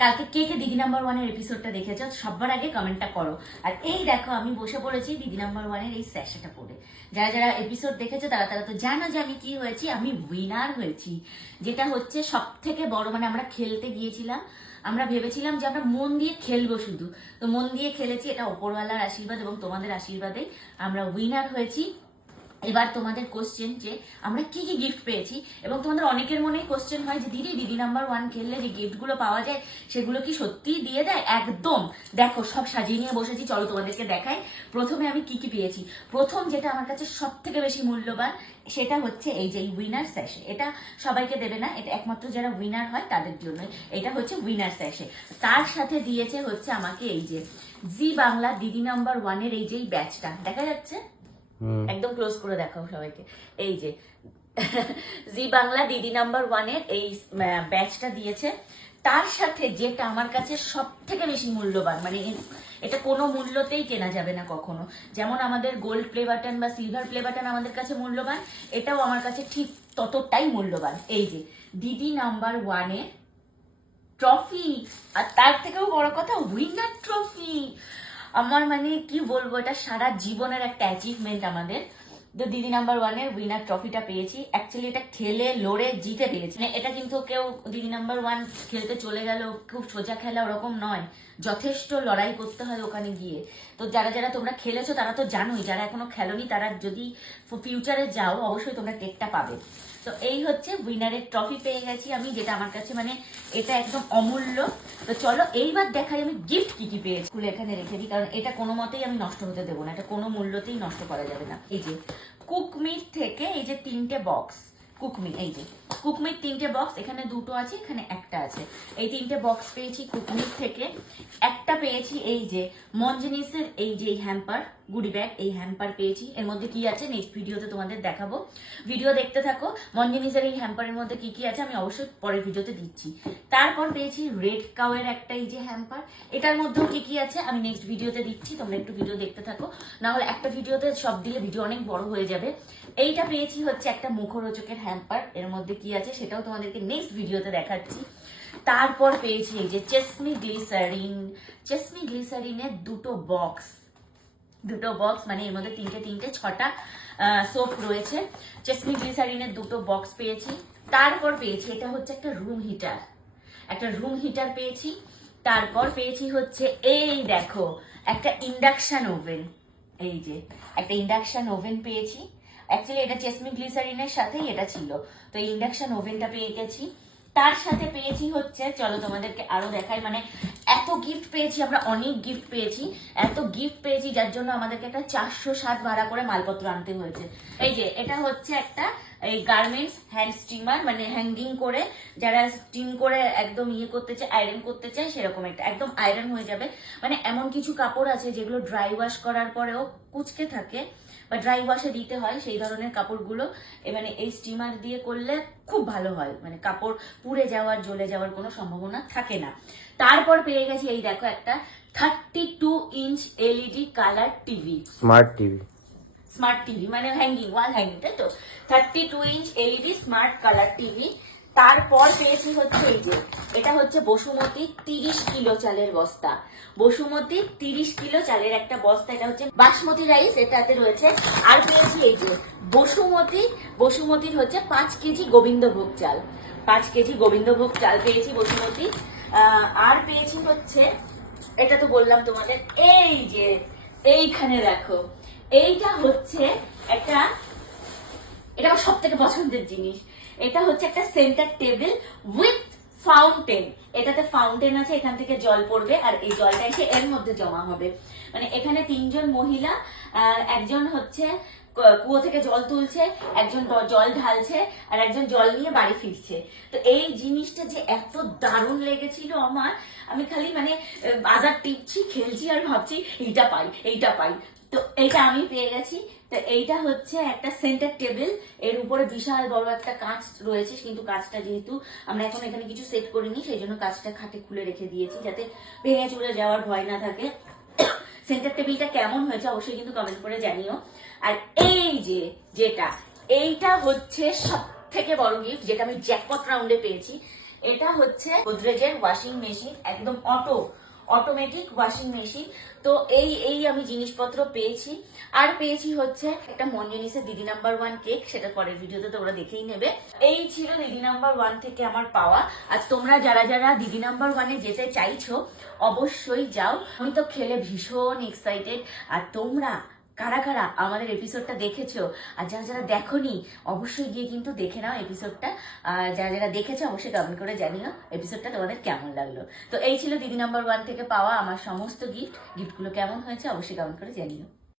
কালকে কে কে দিদি নাম্বার ওয়ানের এপিসোডটা দেখেছো সবার আগে কমেন্টটা করো। আর এই দেখো আমি বসে পড়েছি দিদি নাম্বার ওয়ানের এই স্যাশাটা পরে। যারা যারা এপিসোড দেখেছো তারা তারা তো জানো যে আমি কি হয়েছি, আমি উইনার হয়েছি। যেটা হচ্ছে সব থেকে বড়, মানে আমরা খেলতে গিয়েছিলাম, আমরা ভেবেছিলাম যে আমরা মন দিয়ে খেলবো, শুধু তো মন দিয়ে খেলেছি। এটা ওপরওয়ালার আশীর্বাদ এবং তোমাদের আশীর্বাদেই আমরা উইনার হয়েছি। এবার তোমাদের কোশ্চেন যে আমরা কি কি গিফট পেয়েছি, এবং তোমাদের অনেকের মনেই কোশ্চেন হয় যে দিদি নাম্বার ওয়ান খেললে যে গিফটগুলো পাওয়া যায় সেগুলো কি সত্যিই দিয়ে দেয়? একদম। দেখো সব সাজিয়ে নিয়ে বসেছি, চলো তোমাদেরকে দেখাই। প্রথমে আমি কি কি পেয়েছি। প্রথম যেটা আমার কাছে সব থেকে বেশি মূল্যবান সেটা হচ্ছে এই যে উইনার স্যাশে। এটা সবাইকে দেবে না, এটা একমাত্র যারা উইনার হয় তাদের জন্য। এটা হচ্ছে উইনার স্যাশে। তার সাথে দিয়েছে হচ্ছে আমাকে এই যে জি বাংলা দিদি নাম্বার ওয়ানের এই যে ব্যাচটা দেখা যাচ্ছে, একদম ক্লোজ করে দেখাও সবাইকে। এই যে জি বাংলা দিদি নাম্বার ওয়ানের এই ব্যাচটা দিয়েছে। তার সাথে যেটা আমার কাছে সব থেকে বেশি মূল্যবান, মানে এটা কোনো মূল্যতেই কেনা যাবে না কখনো। যেমন আমাদের গোল্ড প্লে বাটন বা সিলভার প্লে বাটন আমাদের কাছে মূল্যবান, এটাও আমার কাছে ঠিক ততটাই মূল্যবান। এই যে দিদি নাম্বার ওয়ানের ট্রফি, আর তার থেকেও বড় কথা উইনার ট্রফি। আমার মানে কি বলবো, এটা সারা জীবনের একটা অ্যাচিভমেন্ট আমাদের। তো দিদি নাম্বার ওয়ানের উইনার ট্রফিটা পেয়েছি। অ্যাকচুয়ালি এটা খেলে লড়ে জিতে পেয়েছি। মানে এটা কিন্তু কেউ দিদি নাম্বার ওয়ান খেলতে চলে গেল, খুব সোজা খেলা ওরকম নয়, যথেষ্ট লড়াই করতে হয় ওখানে গিয়ে। তো যারা যারা তোমরা খেলেছো তারা তো জানোই, যারা এখনো খেলোনি তারা যদি ফিউচারে যাও অবশ্যই তোমরা টেকটা পাবে। তো এই হচ্ছে উইনারের ট্রফি পেয়ে গেছি আমি, যেটা আমার কাছে মানে এটা একদম অমূল্য। তো চলো এইবার দেখাই আমি গিফট কি কি পেয়েছি। খুলে এখানে রেখে দিই, কারণ এটা কোনো মতেই আমি নষ্ট হতে দেবো না, এটা কোনো মূল্যতেই নষ্ট করা যাবে না। এই যে কুকমিট থেকে এই যে 3টে বক্স কুকমিট, এই যে কুকমিট 3টে বক্স, এখানে 2টো আছে, এখানে একটা আছে। এই 3টে বক্স পেয়েছি কুকমিট থেকে। একটা পেয়েছি এই যে মঞ্জনিসের এই যে হ্যাম্পার গুডি ব্যাগ, এই হ্যাম্পার পেয়েছি। এর মধ্যে কি আছে নেক্সট ভিডিওতে তোমাদের দেখাবো, ভিডিও দেখতে থাকো। মঞ্জনিসের এই হ্যাম্পারের মধ্যে কি কি আছে আমি অবশ্যই পরের ভিডিওতে দিচ্ছি। তারপর পেয়েছি রেড কাউয়ের একটা এই যে হ্যাম্পার, এটার মধ্যেও কি কি আছে আমি নেক্সট ভিডিওতে দিচ্ছি, তোমরা একটু ভিডিও দেখতে থাকো, না হলে একটা ভিডিওতে সব দিলে ভিডিও অনেক বড় হয়ে যাবে। এইটা পেয়েছি হচ্ছে একটা মুখরোচকের হ্যাম্পার, এর মধ্যে কি আছে সেটাও তোমাদেরকে নেক্সট ভিডিওতে দেখাচ্ছি। তারপর পেয়েছি এই যে চেসমি গ্লিসারিনের দুটো বক্স, মানে এর মধ্যে 3টে 6টা সোপ রয়েছে। চেসমি গ্লিসারিনের দুটো বক্স পেয়েছি। তারপর পেয়েছি এটা হচ্ছে একটা রুম হিটার পেয়েছি। তারপর পেয়েছি হচ্ছে এই দেখো একটা ইন্ডাকশন ওভেন, এই যে একটা ইন্ডাকশন ওভেন পেয়েছি। অ্যাকচুয়ালি এটা চেসমি গ্লিসারিনের সাথেই এটা ছিল, তো এই ইন্ডাকশন ওভেনটা পেয়ে গেছি। তার সাথে পেয়েছি হচ্ছে, চলো তোমাদেরকে আরো দেখাই, মানে এত গিফট পেয়েছি আমরা, অনেক গিফট পেয়েছি, এত গিফট পেয়েছি যার জন্য আমাদেরকে একটা 407 ভাড়া করে মালপত্র আনতে হয়েছে। এই যে এটা হচ্ছে একটা এই গার্মেন্টস হ্যান্ড স্টিমার, মানে হ্যাঙ্গিং করে যারা স্টিম করে একদম ইয়ে করতে চায়, আয়রন করতে চায়, সেরকম একটা একদম আয়রন হয়ে যাবে। মানে এমন কিছু কাপড় আছে যেগুলো ড্রাই ওয়াশ করার পরেও কুচকে থাকে বা ড্রাই ওয়াশে দিতে হয়, সেই ধরনের কাপড়গুলো মানে এই স্টিমার দিয়ে করলে খুব ভালো হয়, মানে কাপড় পুড়ে যাওয়ার জ্বলে যাওয়ার কোনো সম্ভাবনা থাকে না। তারপর পেয়ে গেছি এই দেখো একটা 32 inch LED colour TV, smart TV মানে হ্যাঙ্গিং, ওয়াল হ্যাঙ্গিং, তাই তো। 32 inch LED smart colour TV. তারপর পেয়েছি হচ্ছে এই যে এটা হচ্ছে বসুমতী 30 কিলো চালের বস্তা, বসুমতী 30 কিলো চালের একটা বস্তা, এটা হচ্ছে বাসমতি রাইস এটাতে রয়েছে। আর পেয়েছি এই যে বসুমতির হচ্ছে 5 কেজি গোবিন্দভোগ চাল, 5 কেজি গোবিন্দভোগ চাল পেয়েছি বসুমতী। আর পেয়েছি হচ্ছে এটা তো বললাম তোমাদের, এই যে এইখানে দেখো এইটা হচ্ছে একটা, এটা আমার সব থেকে পছন্দের জিনিস। এটা হচ্ছে একটা সেন্টার টেবিল উইথ ফাউন্টেন, এটাতে ফাউন্টেন আছে, এখান থেকে জল পড়বে আর এই জলটা এসে এর মধ্যে জমা হবে। মানে এখানে 3জন মহিলা, একজন হচ্ছে কুয়ো থেকে জল তুলছে, একজন জল ঢালছে, আর একজন জল নিয়ে বাড়ি ফিরছে। তো এই জিনিসটা যে এত দারুণ লেগেছিল আমার, আমি খালি মানে বাজার টিপছি, খেলছি আর ভাবছি এইটা পাই। তো এইটা আমি পেয়ে গেছি। তো এইটা হচ্ছে একটা সেন্টার টেবিল, এর উপরে বিশাল বড় একটা কাঁচ রয়েছে, কিন্তু কাঁচটা যেহেতু আমরা এখন এখানে কিছু সেট করিনি সেই জন্য কাঁচটা খাটে খুলে রেখে দিয়েছি যাতে ভেঙে চুরে যাওয়ার ভয় না থাকে। সেন্টার টেবিলটা কেমন হয়েছে অবশ্যই কিন্তু কমেন্ট করে জানিও। আর এই যে এইটা হচ্ছে সব থেকে বড় গিফট, যেটা আমি জ্যাকপট রাউন্ডে পেয়েছি। এটা হচ্ছে গোদরেজের ওয়াশিং মেশিন, একদম অটোমেটিক ওয়াশিং মেশিন। তো এই আমি জিনিসপত্র পেয়েছি। আর পেয়েছি হচ্ছে একটা মন জিনিসের দিদি নাম্বার 1 কেক, সেটা পরের ভিডিওতে তোমরা দেখেই নেবে। এই ছিল দিদি নাম্বার 1 থেকে আমার পাওয়া। আর তোমরা যারা যারা দিদি নাম্বার 1-এ যেতে চাইছো অবশ্যই যাও, আমি তো খেলে ভীষণ এক্সাইটেড। আর তোমরা কারা কারা আমাদের এপিসোডটা দেখেছো আর যারা যারা দেখোনি অবশ্যই গিয়ে কিন্তু দেখে নাও এপিসোডটা। আর যারা যারা দেখেছো অবশ্যই কমেন্ট করে জানিও এপিসোডটা তোমাদের কেমন লাগলো। তো এই ছিল দিদি নাম্বার 1 থেকে পাওয়া আমার সমস্ত গিফটগুলো কেমন হয়েছে অবশ্যই কমেন্ট করে জানিও।